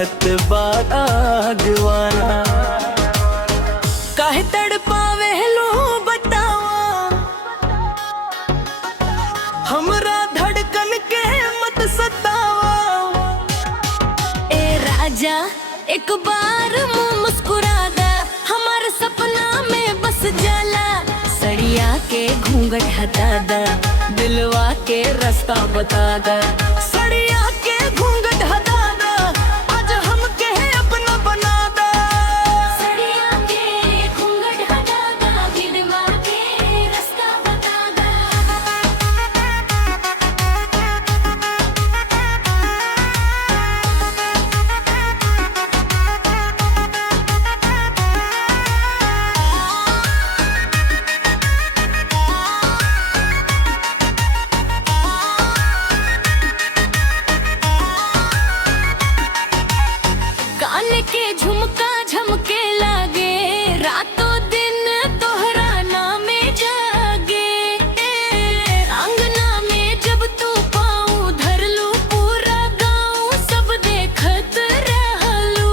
देखत बात आगवाना। काहे तड़पावे लो बतावा, हमरा धड़कन के मत सतावा। ए राजा एक बार मुँह मुस्कुरा दा, हमारे सपना में बस जाला। सड़िया के घूंघट हटा दा, दिलवा के रास्ता बता दा। सड़िया के घूंघट हटा दा, आज हमके अपना बना दा। सड़िया के घूंघट हटा दा, दिलवा के रास्ता बता दा। कान के झुमका झमके लागे, रातों दिन तोहरा नामे जागे। अंगना में जब तू पाँव धर लू, पूरा गाँव सब देखत रहलू।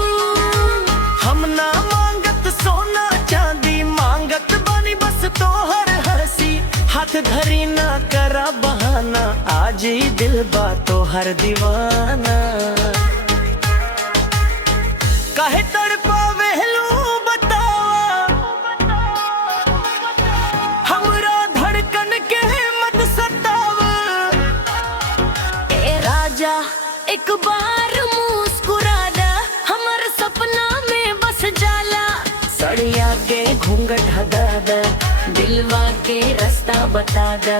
हम ना मांगत सोना चांदी, मांगत बानी बस तोहर हंसी। हाथ धरी ना करा बहाना, आज ही दिल बा तोहर दीवाना। काहे तड़पावे लो बतावा, हमरा धड़कन के मत सतावा। ए राजा एक बार मुस्कुरा दा, हमारे सपना में बस जाला। सड़िया के घूंघट हटा दा, दिलवा के रास्ता बता दा।